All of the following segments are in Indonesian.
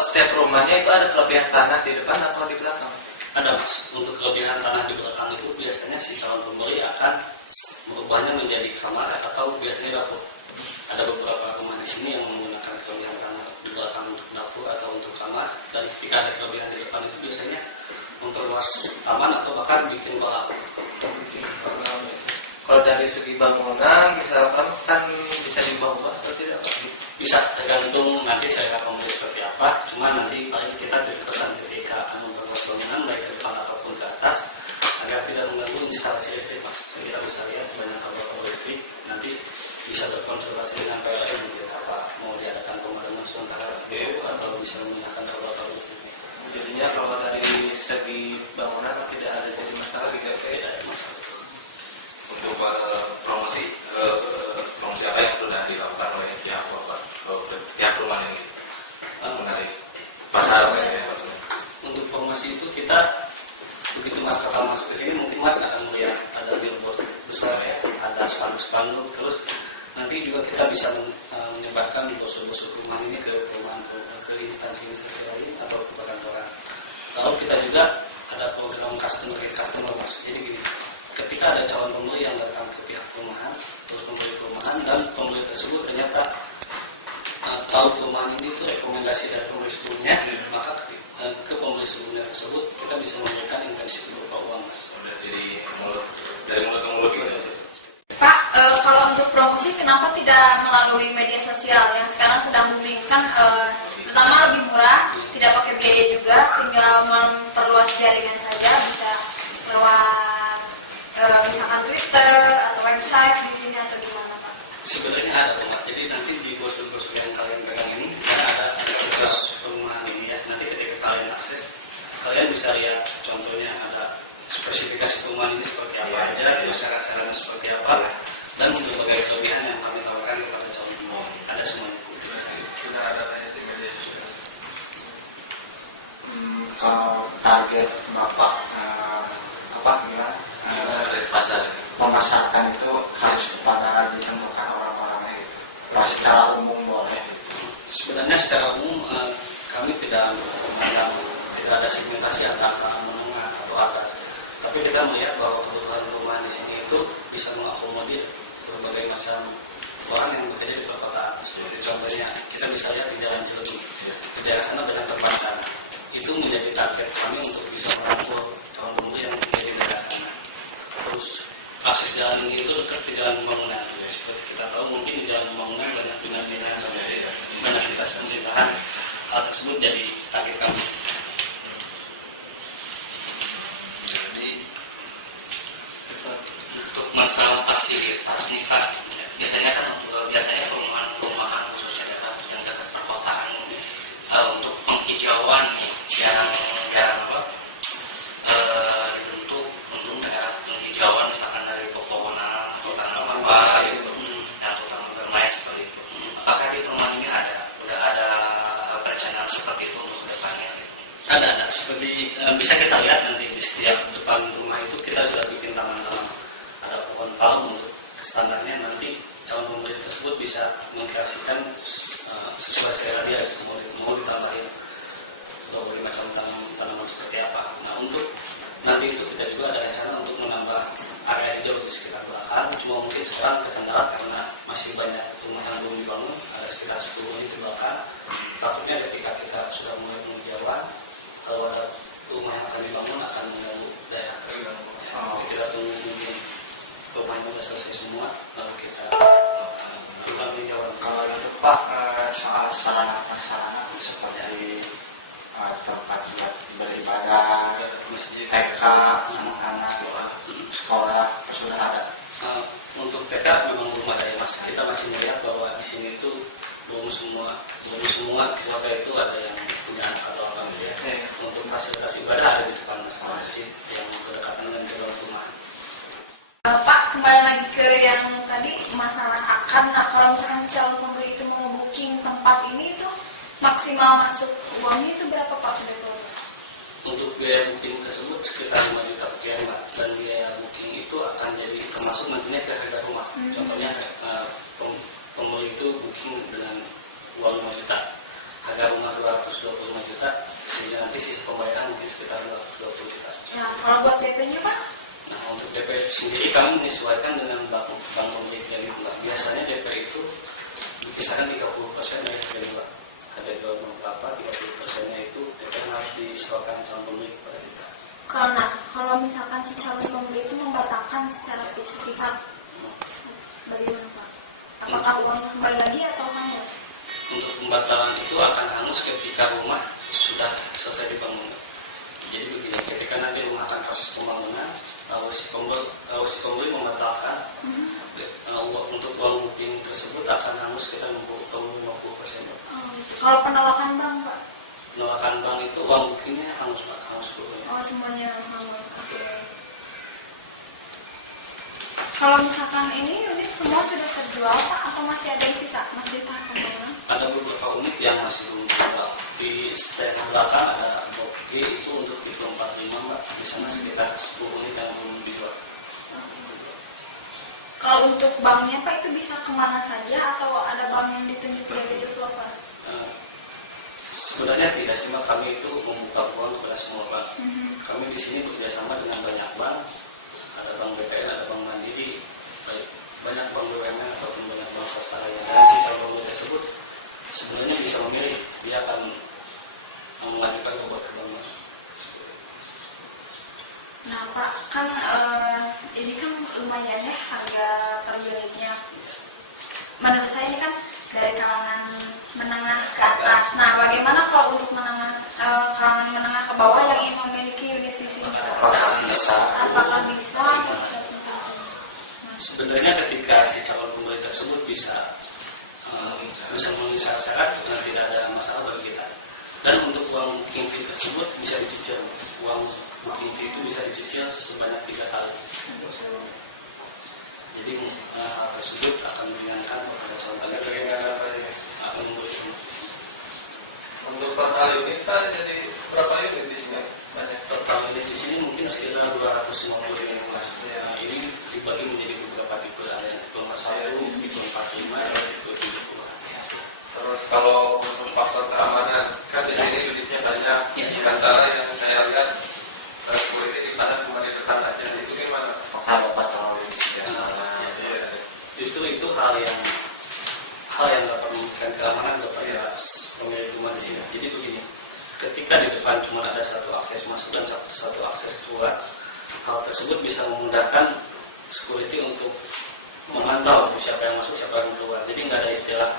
setiap rumahnya itu ada kelebihan tanah di depan atau di belakang? Ada Mas. Untuk kelebihan tanah di belakang itu biasanya si calon pembeli akan merubahnya menjadi kamar atau biasanya dapur. Ada beberapa rumah di sini yang menggunakan kelebihan tanah di belakang untuk dapur atau untuk kamar, dan ketika ada kelebihan di depan itu biasanya memperluas taman atau bahkan bikin kolam. Kalau dari segi bangunan, misalkan kan bisa diubah atau tidak? Bisa, tergantung nanti saya pembeli seperti apa. Cuma nanti paling kita berpesan ketika memperluas bangunan baik ke depan ataupun ke atas agar tidak mengganggu instalasi listrik Mas. Kita bisa lihat banyak kabel listrik, nanti bisa berkonsultasi dengan PLN gitu, apa mau diadakan pemadaman sementara atau bisa menggunakan kabel listrik. Jadinya kalau dari segi bangunan tidak ada jadi masalah di KP. Tidak ada masalah. Untuk promosi apa yang sudah dilakukan oleh pihak rumah ini mengenai pasar maksudnya. Untuk promosi itu kita begitu Mas kapal masuk ke sini mungkin Mas akan melihat ada billboard besar ya, ada spanduk, terus nanti juga kita bisa menyebarkan brosur-brosur rumah ini ke perumahan, ke instansi-instansi lain atau ke perkantoran. Lalu kita juga ada program customer Mas. Jadi gini, ketika ada calon pembeli yang datang ke pihak perumahan, terus pembeli perumahan dan pembeli tersebut ternyata tahu perumahan ini itu rekomendasi dari pembeli sebelumnya, maka ke pembeli sebelumnya tersebut kita bisa memberikan insentif berupa uang. Dari mulut ke mulut gitu. Pak, kalau untuk promosi kenapa tidak melalui media sosial yang sekarang sedang booming? Kan pertama lebih murah, tidak pakai biaya juga, tinggal memperluas jaringan saja, bisa lewat misalkan Twitter atau website di sini atau gimana Pak? Sebenarnya ada Pak. Jadi nanti di brosur-brosur yang kalian pegang ini ada tugas perumahan ini ya. Nanti ketika kalian akses, kalian bisa lihat contohnya ada spesifikasi perumahan ini seperti apa aja, terus syarat-syaratnya seperti apa, dan berbagai kelebihan yang kami tawarkan kepada calon pembeli. Ada semuanya. Sudah ada di media sosial. Kalau target Bapak gimana? Pasar. Memasarkan itu harus kepada ditentukan orang-orangnya gitu. Nah, secara umum boleh. Sebenarnya secara umum kami tidak ada segmentasi antara menengah atau atas. Tapi kita melihat bahwa kebutuhan perumahan di sini itu bisa mengakomodir berbagai macam orang yang bekerja di perkotaan. Seperti contohnya kita bisa lihat di Jalan Cileunyi, di daerah sana banyak tempat. Itu menjadi target kami untuk bisa merangkul calon pembeli yang bekerja di daerah sana. Terus akses jalan ini itu dekat di jalan pembangunan. Seperti kita tahu mungkin di jalan pembangunan banyak dinas-dinas sampai banyak aktivitas pemerintahan. Hal tersebut jadi target kami. Jadi untuk masalah fasilitas nih Pak, biasanya perumahan khususnya daerah yang dekat perkotaan untuk penghijauan yang dibentuk untuk daerah penghijauan misalkan dari pepohonan atau tanaman apa gitu, atau taman bermain seperti itu. Apakah di perumahan ini udah ada perencanaan seperti itu untuk kedepannya? Ada seperti bisa kita lihat nanti di setiap depan rumah itu kita sudah bikin taman-taman, ada pohon palem untuk standarnya. Nanti calon pembeli tersebut bisa mengkreasikan sesuai selera dia, mau ditambahin berbagai macam tanaman seperti apa. Nah untuk nanti itu kita juga ada rencana untuk menambah area hijau di sekitar belakang. Cuma mungkin sekarang terkendala karena masih banyak rumah yang belum dibangun, ada sekitar 10 unit di belakang. Takutnya ketika kita sudah mulai penghijauan, kalau ada rumah yang akan dibangun akan mengganggu daerah. Kita tunggu mungkin rumahnya sudah selesai semua, lalu kita lakukan penghijauan. Kalau itu Pak, soal sarana-prasarana seperti tempat buat beribadah, Masjid, TK, anak-anak, sekolah, sudah ada. Untuk TK memang belum ada ya Mas. Kita masih melihat bahwa di sini itu belum semua keluarga itu ada yang punya anak atau orang ya. Untuk fasilitas ibadah ada di depan masjid yang berdekatan dengan jalan rumah. Pak, kembali lagi ke yang tadi masalah akad. Nah, kalau misalkan calon pembeli itu mau booking tempat ini itu maksimal masuk uangnya itu berapa Pak? Untuk biaya booking tersebut sekitar 5 juta sekian Mbak, dan biaya booking itu akan jadi termasuk nantinya ke harga rumah. Contohnya pembeli itu booking dengan uang 5 juta, harga harga rumah 225 juta, sehingga nanti sisi pembayaran mungkin sekitar 220 juta. Nah, kalau buat DP-nya Pak? Nah, untuk DP sendiri kami menyesuaikan dengan bank pemilik yang itu. Biasanya DP itu kisaran 30% dari harga jual. Harga jual berapa, 30%-nya itu DP yang harus disesuaikan calon pemilik kepada kita. Kalau misalkan si calon pembeli itu membatalkan secara sepihak, bagaimana Pak? Apakah uangnya kembali lagi atau enggak? Untuk pembatalan itu akan hangus ketika rumah sudah selesai dibangun. Jadi begini, ketika nanti rumah akan proses pembangunan, si pembeli membatalkan untuk uang booking tersebut akan hangus sekitar 50%. Kalau penolakan bank Pak? Penolakan bank itu uang bookingnya hangus Pak, hangus seluruhnya. Oh, semuanya hangus. Oke. Kalau misalkan ini unit semua sudah terjual Pak, atau masih ada yang sisa? Masih di tahap pembangunan? Ada beberapa unit yang masih belum terjual. Di daerah belakang ada blok G itu untuk di 45 Mbak. Di sana sekitar 10 unit yang belum dijual. Kalau untuk banknya Pak itu bisa kemana saja atau ada bank yang ditunjuk dari developer? Sebenarnya tidak sih Mbak, kami itu membuka peluang kepada semua bank. Kami di sini bekerjasama dengan banyak bank. Ada bank BPN, ada bank Mandiri, banyak bank BUMN ataupun banyak bank swasta lainnya. Dan si calon pembeli tersebut sebenarnya bisa memilih, dia akan mengajukan beberapa bank. Nah Pak, kan ini kan lumayan ya harga per unitnya. Menurut saya ini kan dari kalangan menengah ke atas. Nah, bagaimana kalau untuk kalangan menengah ke bawah yang ingin memiliki unit di sini? Apakah bisa? Sebenarnya ketika si calon pembeli tersebut bisa memenuhi syarat, tidak ada masalah bagi kita. Dan untuk uang booking fee tersebut bisa dicicil. Uang booking fee itu bisa dicicil sebanyak 3 kali. Jadi hal tersebut akan meringankan kepada calon pembeli. Akan memberi. Untuk total unit Pak, jadi berapa unit di sini? Banyak. Total unit di sini mungkin sekitar 250 unit Mas. Nah, ini dibagi menjadi beberapa tipe, ada yang tipe 41, tipe 45, dan tipe 70. Terus kalau untuk faktor keamanan, kan di sini unitnya banyak. Sementara yang saya lihat security dipasang cuma di depan aja. Itu gimana? Kalau patroli Justru itu hal yang dapat memberikan keamanan kepada pemilik rumah di sini. Jadi begini, ketika di depan cuma ada satu akses masuk dan satu akses keluar, hal tersebut bisa memudahkan security untuk memantau siapa yang masuk, siapa yang keluar. Jadi nggak ada istilah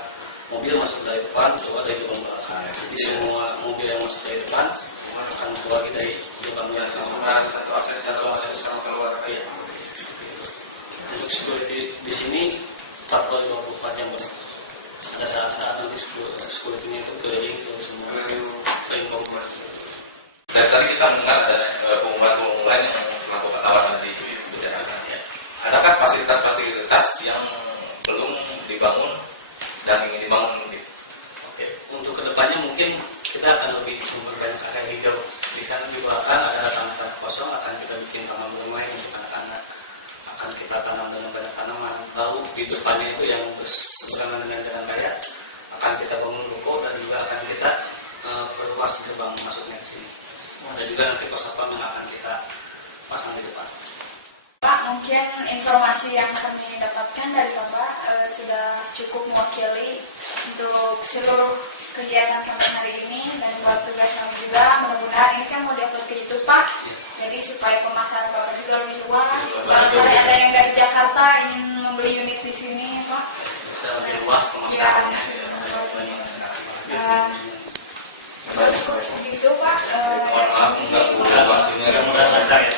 mobil masuk dari depan, keluar dari gerbang belakang. Jadi semua mobil yang masuk dari depan akan keluar dari gerbang yang sama. Satu akses sama keluar. Ya. Untuk security di sini patroli 24 jam penuh. Ada saat-saat nanti security-nya itu keliling ke semua keliling kompleks. Dan tadi kita mendengar ada pengumuman yang melakukan tawaran di Jakarta. Ya. Adakah fasilitas-fasilitas yang belum dibangun dan ingin dibangun? Oke, untuk kedepannya mungkin kita akan lebih memperbanyak area hijau. Di sana di belakang ada tanah kosong, akan kita bikin taman bermain untuk anak-anak. Akan kita tanam dengan banyak tanaman. Lalu di depannya itu yang berseberangan dengan jalan raya akan kita bangun ruko dan juga akan kita perluas gerbang masuknya ke sini. Dan juga nanti pos satpam yang akan kita pasang di depan. Pak, mungkin informasi yang kami dapatkan dari Bapak sudah cukup mewakili untuk seluruh kegiatan kami hari ini dan buat tugas kami juga. Mudah-mudahan ini kan mau diupload ke YouTube Pak, jadi supaya pemasaran Bapak juga lebih luas. Barangkali ada yang dari Jakarta ingin membeli unit di sini Pak, Bisa lebih luas pemasarannya. Segitu Pak. Mohon maaf, Mudah-mudahan lancar ya.